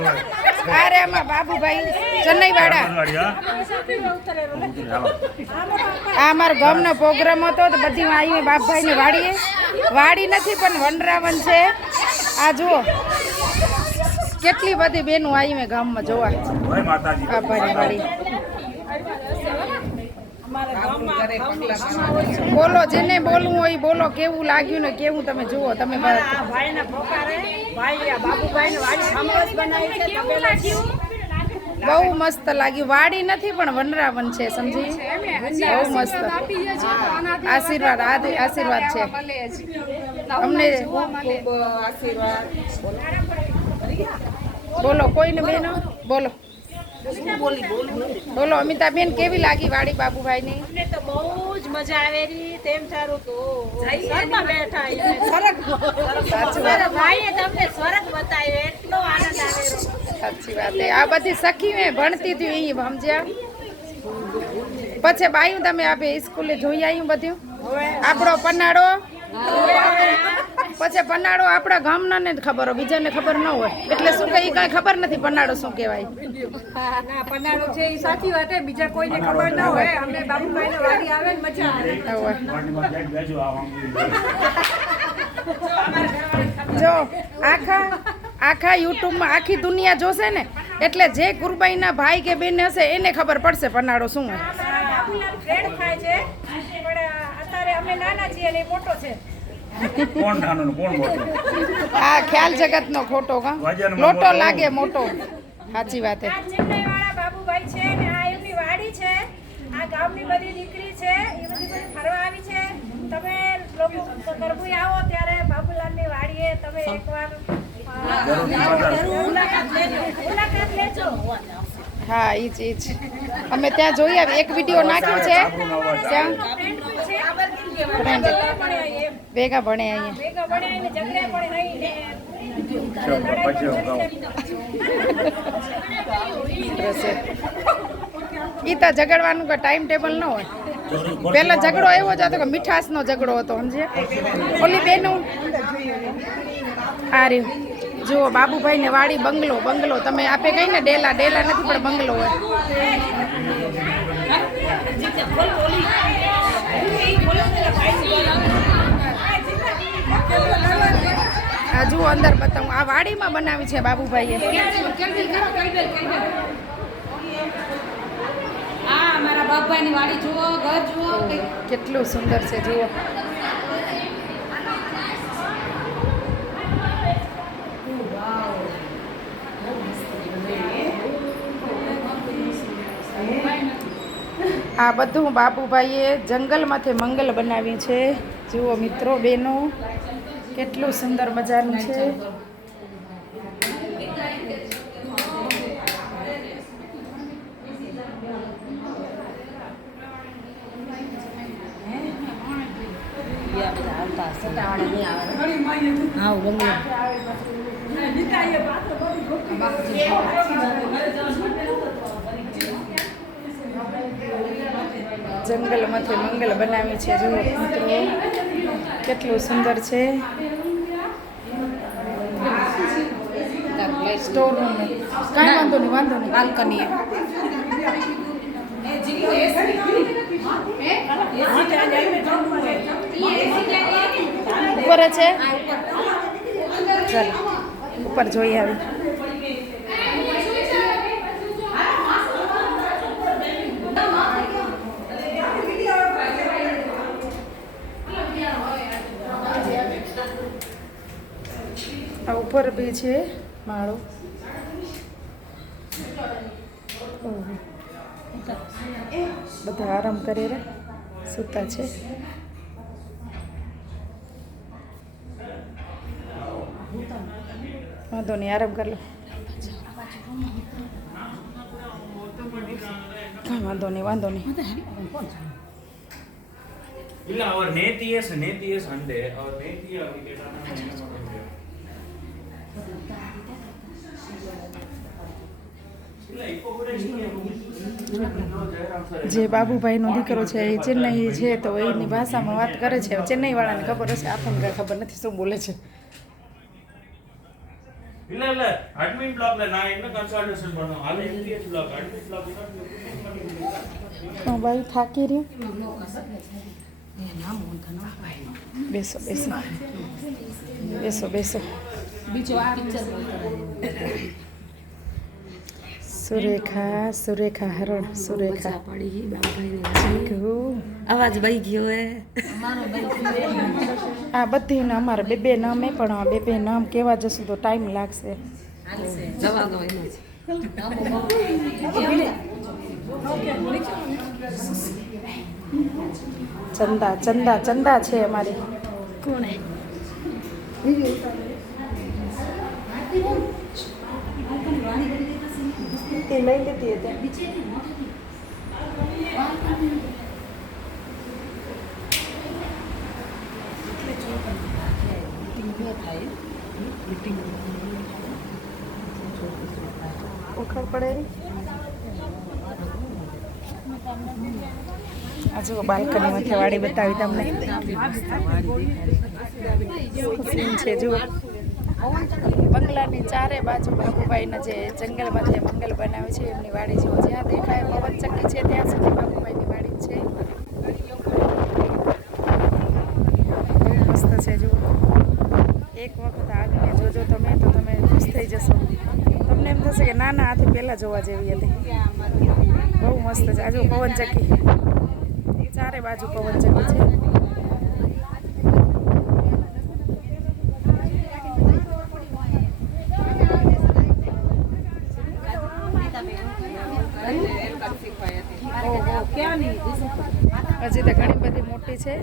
અરે આમાં બાબુભાઈ ચેન્નઈ વાળા આ અમારો ગામનો પ્રોગ્રામ હતો તો બધી આવી બાપભાઈને વાડી નથી પણ વનરાવન છે આ જુઓ કેટલી બધી બેનો આવી ગામમાં જોવા બાપાની વાડી બોલો જેને બોલવું હોય બોલો કેવું લાગ્યું ને કેવું તમે જુઓ તમે બહુ મસ્ત લાગ્યું વાડી નથી પણ વનરાવન છે સમજી બહુ મસ્ત આશીર્વાદ છે અમને બોલો કોઈને બેનો બોલો બોલો અમિતાબેન કેવી લાગી વાડી બાબુભાઈની અમને તો બહુ જ મજા આવેલી તેમ સારું તો સ્વર્ગમાં બેઠા ભાઈએ તમને સ્વર્ગ બતાવ્યો એટલો આનંદ આવેલો સાચી વાત આ બધી સખી મેં ભણતી હતી અહીં સમજ્યા પછી બાયું તમે આપે સ્કૂલે જોઈ આવ્યું બધું આપણો પનાળો પછી પનાળો આપણા ગામના ને ખબર હોય બીજાને ખબર ન હોય એટલે શું કઈ કઈ ખબર નથી પનાળો શું કહેવાય પનાળો છે એ સાચી વાત બીજા કોઈને ખબર ન હોય અમને બાબુભાઈ ની વાડી આવે ને મજા આવે જો આખા યુટ્યુબમાં આખી દુનિયા જોશે ને એટલે જે કુરબાઈના ભાઈ કે બેન હશે એને ખબર પડશે પનાળો શું હોય આ ખ્યાલ જગત નો ખોટો લોટો લાગે મોટો સાચી વાત બાબુભાઈ છે ને આ એમની વાડી છે આ ગામની બધી દીકરી છે એ બધી ફરવા આવી છે તમે લોકો ગરબુઈ આવો ત્યારે બાબુલાલની વાડીએ તમે એકવાર મુલાકાત લેજો હા ઈ જ અમે ત્યાં જોઈ આવી એક વિડીયો નાખ્યો છે ત્યાં ભેગા ભણે ઈ તો ઝઘડવાનું કોઈ ટાઈમ ટેબલ ન હોય પેલા ઝઘડો એવો જ હતો કે મીઠાશનો ઝઘડો હતો સમજે ઓલી બેનું આ રહ્યું જુઓ બાબુભાઈ ને વાડી બંગલો તમે આપે કઈ ને ડેલા નથી પણ બંગલો હોય આ જુઓ અંદર બતાવું આ વાડીમાં બનાવી છે બાબુભાઈએ મારા બાપભાઈની વાડી જુઓ ઘર જુઓ કેટલું સુંદર છે જુઓ આ બધું બાબુભાઈએ જંગલમાંથી મંગલ બનાવી છે જુઓ મિત્રો બેનો કેટલું સુંદર મજાનું છે જંગલમાંથી મંગલ બનાવી છે જુઓ મિત્રો કેટલું સુંદર છે સ્ટોર રૂમ કાંઈ વાંધો નહીં બાલ્કની ઉપર છે ચાલો ઉપર જોઈ આવી ઉપર બી છે માળો બધા આરામ કરે રે સૂતા છે વાંધો નહીં આરામ કરી લો કાંઈ વાંધો નહીં ಇಲ್ಲ ಅವ್ರ ನೇತಿಯ ಸಂಡೆ ಅವ್ರ ನೇತಿಯ ಅವರಿಗೆ જે બાબુભાઈનો દીકરો છે એ ચેન્નઈ છે તો એની ભાષામાં વાત કરે છે ચેન્નઈ વાળાને ખબર હશે આપણને કાંઈ ખબર નથી શું બોલે છે ಇಲ್ಲ ಇಲ್ಲ ಅಡ್ಮಿನ್ ಬ್ಲಾಕ್ ನಾ ಇನ್ನು ಕನ್ಸಲ್ಟೇಷನ್ பண்ணோம் அது MTH ಬ್ಲಾಕ್ ಅಡ್ಮಿನ್ ಬ್ಲಾಕ್ ભાઈ થાકી રહ્યો બેસો બેસો બેસો બેસો સુરેખા સુરેખા હરણ સુરેખા અવાજ બઈ ગયો હે આ બધી અમારે બે નામે પણ આ બે નામ કેવા જશું તો ટાઈમ લાગશે જવાનો એનો ચંદા ચંદા ચંદા છે અમારી કોણે એ લઈ લેતી હતી ઓખર પડેલી આ જુઓ બાલ્કનીમાંથી વાડી બતાવી તમને સીન છે જુઓ બંગલાની ચારે બાજુ બાબુભાઈના જે જંગલમાં જે મંગલ બનાવે છે એમની વાડી જુઓ જ્યાં દેખાય પવન ચક્કી છે ત્યાં સુધી બાબુભાઈની વાડી છે મસ્ત છે જુઓ એક વખત આવીને જોજો તમે તો તમે ખુશ થઈ જશો તમને એમ થશે કે ના આથી પહેલાં જોવા જેવી હતી બહુ મસ્ત છે આજુ પવન ચક્કી ચારે બાજુ પવન ચક્કી છે હજી તો ઘણી બધી મોટી છે